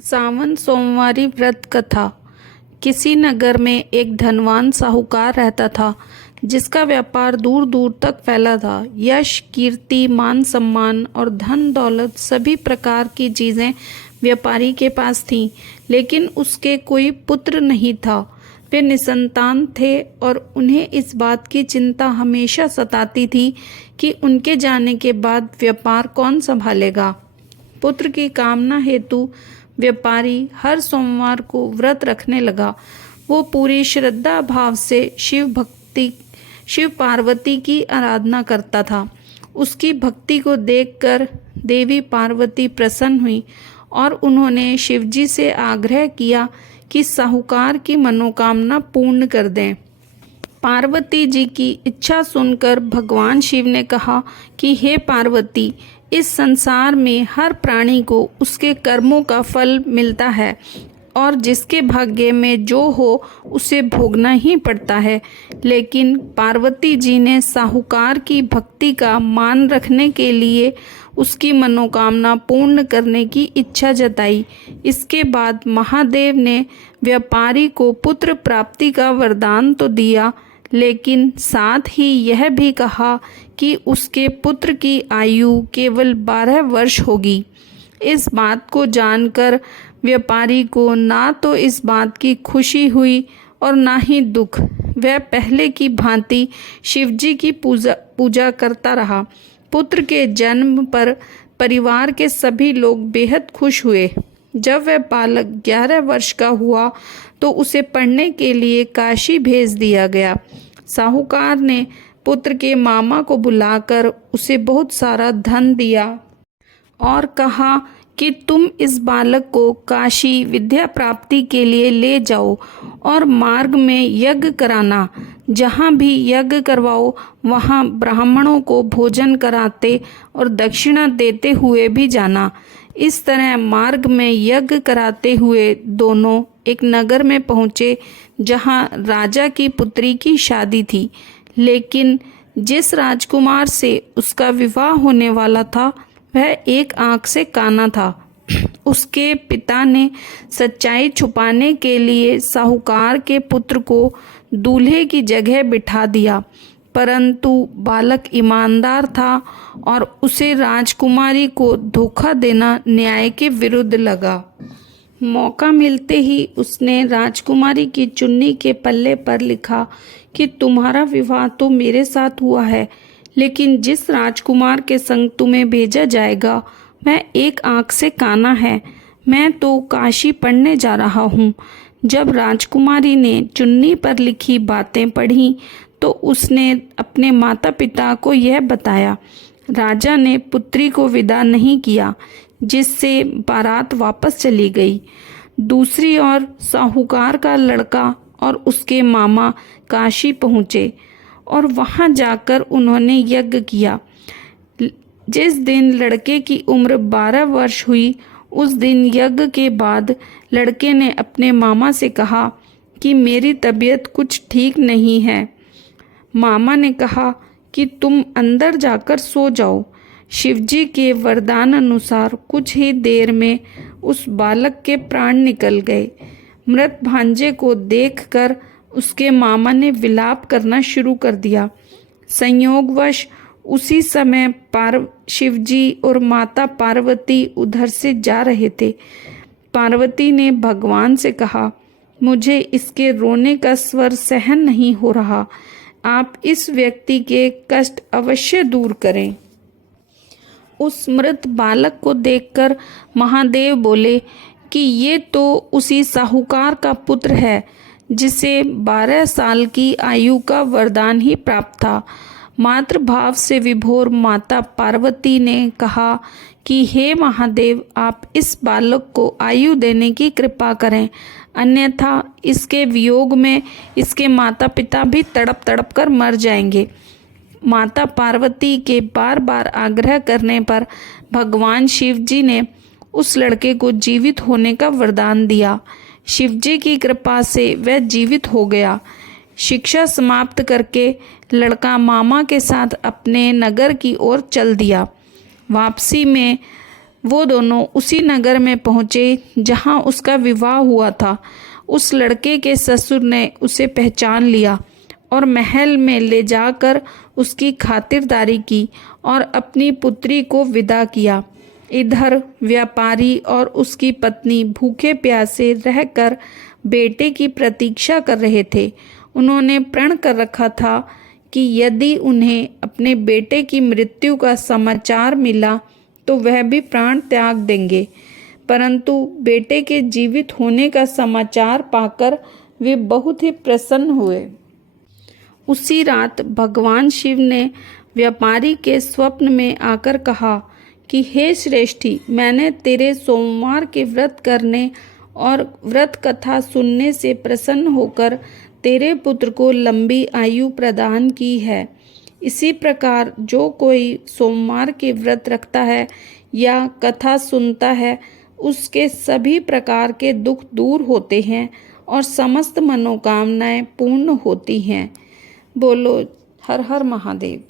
सावन सोमवारी व्रत कथा। किसी नगर में एक धनवान साहूकार रहता था, जिसका व्यापार दूर दूर तक फैला था। यश, कीर्ति, मान सम्मान और धन दौलत सभी प्रकार की चीज़ें व्यापारी के पास थीं, लेकिन उसके कोई पुत्र नहीं था। वे निसंतान थे और उन्हें इस बात की चिंता हमेशा सताती थी कि उनके जाने के बाद व्यापार कौन संभालेगा। पुत्र की कामना हेतु व्यापारी हर सोमवार को व्रत रखने लगा। वो पूरी श्रद्धा भाव से शिव पार्वती की आराधना करता था। उसकी भक्ति को देखकर देवी पार्वती प्रसन्न हुई और उन्होंने शिवजी से आग्रह किया कि साहूकार की मनोकामना पूर्ण कर दें। पार्वती जी की इच्छा सुनकर भगवान शिव ने कहा कि हे पार्वती, इस संसार में हर प्राणी को उसके कर्मों का फल मिलता है और जिसके भाग्य में जो हो उसे भोगना ही पड़ता है। लेकिन पार्वती जी ने साहूकार की भक्ति का मान रखने के लिए उसकी मनोकामना पूर्ण करने की इच्छा जताई। इसके बाद महादेव ने व्यापारी को पुत्र प्राप्ति का वरदान तो दिया, लेकिन साथ ही यह भी कहा कि उसके पुत्र की आयु केवल 12 वर्ष होगी। इस बात को जानकर व्यापारी को ना तो इस बात की खुशी हुई और ना ही दुख। वह पहले की भांति शिवजी की पूजा करता रहा। पुत्र के जन्म पर परिवार के सभी लोग बेहद खुश हुए। जब वह बालक 11 वर्ष का हुआ तो उसे पढ़ने के लिए काशी भेज दिया गया। साहूकार ने पुत्र के मामा को बुलाकर उसे बहुत सारा धन दिया और कहा कि तुम इस बालक को काशी विद्या प्राप्ति के लिए ले जाओ और मार्ग में यज्ञ कराना। जहाँ भी यज्ञ करवाओ वहाँ ब्राह्मणों को भोजन कराते और दक्षिणा देते हुए भी जाना। इस तरह मार्ग में यज्ञ कराते हुए दोनों एक नगर में पहुँचे, जहाँ राजा की पुत्री की शादी थी। लेकिन जिस राजकुमार से उसका विवाह होने वाला था वह एक आंख से काना था। उसके पिता ने सच्चाई छुपाने के लिए साहूकार के पुत्र को दूल्हे की जगह बिठा दिया, परंतु बालक ईमानदार था और उसे राजकुमारी को धोखा देना न्याय के विरुद्ध लगा। मौका मिलते ही उसने राजकुमारी की चुन्नी के पल्ले पर लिखा कि तुम्हारा विवाह तो मेरे साथ हुआ है, लेकिन जिस राजकुमार के संग तुम्हें भेजा जाएगा वह एक आंख से काना है। मैं तो काशी पढ़ने जा रहा हूँ। जब राजकुमारी ने चुन्नी पर लिखी बातें पढ़ी तो उसने अपने माता पिता को यह बताया। राजा ने पुत्री को विदा नहीं किया, जिससे बारात वापस चली गई। दूसरी ओर साहूकार का लड़का और उसके मामा काशी पहुँचे और वहाँ जाकर उन्होंने यज्ञ किया। जिस दिन लड़के की उम्र 12 वर्ष हुई, उस दिन यज्ञ के बाद लड़के ने अपने मामा से कहा कि मेरी तबीयत कुछ ठीक नहीं है। मामा ने कहा कि तुम अंदर जाकर सो जाओ। शिवजी के वरदान अनुसार कुछ ही देर में उस बालक के प्राण निकल गए। मृत भांजे को देखकर उसके मामा ने विलाप करना शुरू कर दिया। संयोगवश उसी समय शिवजी और माता पार्वती उधर से जा रहे थे। पार्वती ने भगवान से कहा, मुझे इसके रोने का स्वर सहन नहीं हो रहा। आप इस व्यक्ति के कष्ट अवश्य दूर करें। उस मृत बालक को देखकर महादेव बोले कि ये तो उसी साहूकार का पुत्र है, जिसे 12 साल की आयु का वरदान ही प्राप्त था। मातृभाव से विभोर माता पार्वती ने कहा कि हे महादेव, आप इस बालक को आयु देने की कृपा करें, अन्यथा इसके वियोग में इसके माता पिता भी तड़प तड़प कर मर जाएंगे। माता पार्वती के बार बार आग्रह करने पर भगवान शिव जी ने उस लड़के को जीवित होने का वरदान दिया। शिवजी की कृपा से वह जीवित हो गया। शिक्षा समाप्त करके लड़का मामा के साथ अपने नगर की ओर चल दिया। वापसी में वो दोनों उसी नगर में पहुँचे जहाँ उसका विवाह हुआ था। उस लड़के के ससुर ने उसे पहचान लिया और महल में ले जाकर उसकी खातिरदारी की और अपनी पुत्री को विदा किया। इधर व्यापारी और उसकी पत्नी भूखे प्यासे रहकर बेटे की प्रतीक्षा कर रहे थे। उन्होंने प्रण कर रखा था कि यदि उन्हें अपने बेटे की मृत्यु का समाचार मिला तो वह भी प्राण त्याग देंगे, परंतु बेटे के जीवित होने का समाचार पाकर वे बहुत ही प्रसन्न हुए। उसी रात भगवान शिव ने व्यापारी के स्वप्न में आकर कहा कि हे श्रेष्ठी, मैंने तेरे सोमवार के व्रत करने और व्रत कथा सुनने से प्रसन्न होकर तेरे पुत्र को लंबी आयु प्रदान की है। इसी प्रकार जो कोई सोमवार के व्रत रखता है या कथा सुनता है, उसके सभी प्रकार के दुख दूर होते हैं और समस्त मनोकामनाएं पूर्ण होती हैं। बोलो हर हर महादेव।